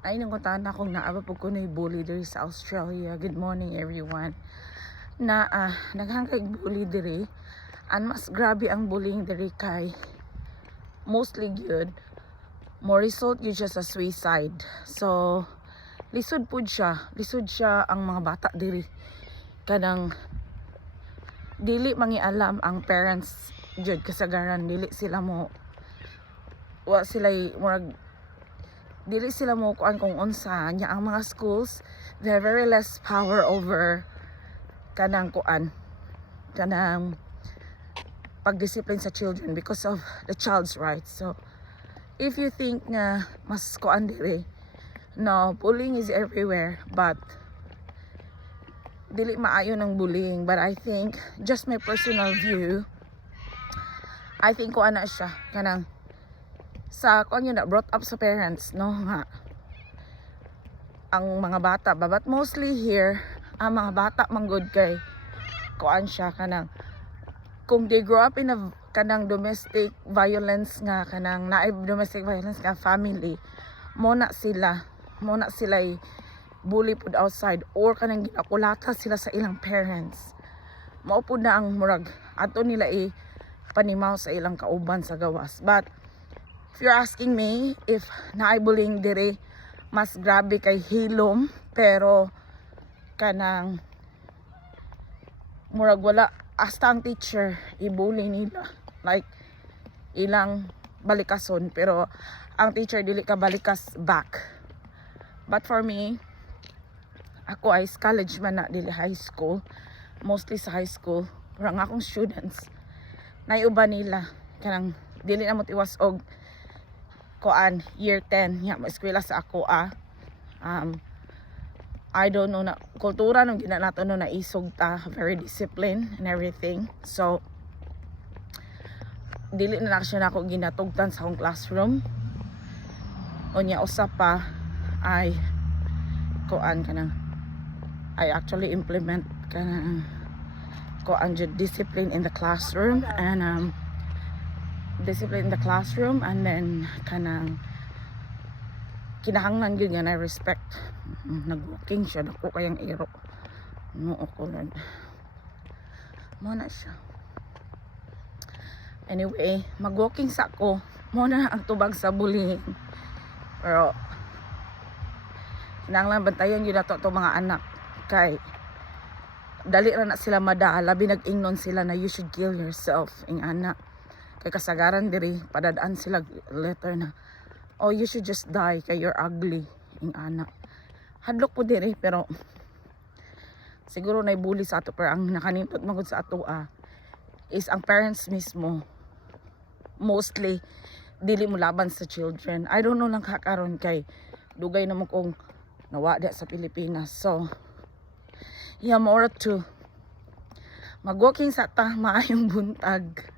Ay nanguntahan na kung naaba po ko na bully diri sa Australia. Good morning everyone. Naghangkay bully diri. And mas grabe ang bullying diri kay mostly good. More result yun siya sa suicide. So lisod po siya. Lisod siya ang mga bata diri. Kanang dili mangialam ang parents jud kasagaran, dili sila mo dili sila mo kuan kung unsa nya ang mga schools. They have very less power over kanang kuan, kanang pagdiscipline sa children because of the child's rights. So if you think nga mas kuan diri, no, bullying is everywhere, but dili maayo ng bullying. But I think, just my personal view, I think kuan na siya kanang sa kuan yun na brought up sa parents, no, nga ang mga bata ba, but mostly here ang mga bata manggod kay kuan siya kanang kung they grow up in a kanang domestic violence nga kanang naay domestic violence nga family, mo na sila bully pud outside or kanang ginakulata sila sa ilang parents. Mao pud na ang murag ato nila panimaw sa ilang kauban sa gawas. But if you're asking me if naay bullying dire, mas grabe kay hilom, pero kanang murag wala hasta ang teacher i-bully nila, like ilang balikason, pero ang teacher dili ka balikas back. But for me, ako ay college man na, dili high school, mostly sa high school parang akong students naiuban nila kanang dili na mo tiwas og kuan year 10 nya eskwela sa ako I don't know na kultura nung ginanato no na isog ta, very disciplined and everything. So dili na siya nako ginatugtan sa akong classroom. Unya usap pa ay kuan kanang I actually implement kanang kuan jud discipline in the classroom, and discipline in the classroom, and then kanang kinahanglan gyud nga na respect. Nag-walking siya dako kayang iro no ako lang mo na siya. Anyway, mag-walking sa ako mo na ang tubag sa bullying, pero kinahanglan bantayan gyud nato itong mga anak kay dali ra na sila mada, labi nag-ingnon sila na you should kill yourself ing anak. Kay kasagaran diri padadaan sila letter na oh you should just die kay you're ugly ing anak. Hadlok po diri, pero siguro na bully sa ato, pero ang nakanindot magud sa ato is ang parents mismo mostly dili mo laban sa children. I don't know lang kakaron kay dugay na mo kong nawa diya sa Pilipinas. So yeah, more to mag-walking sa ta, maayong buntag.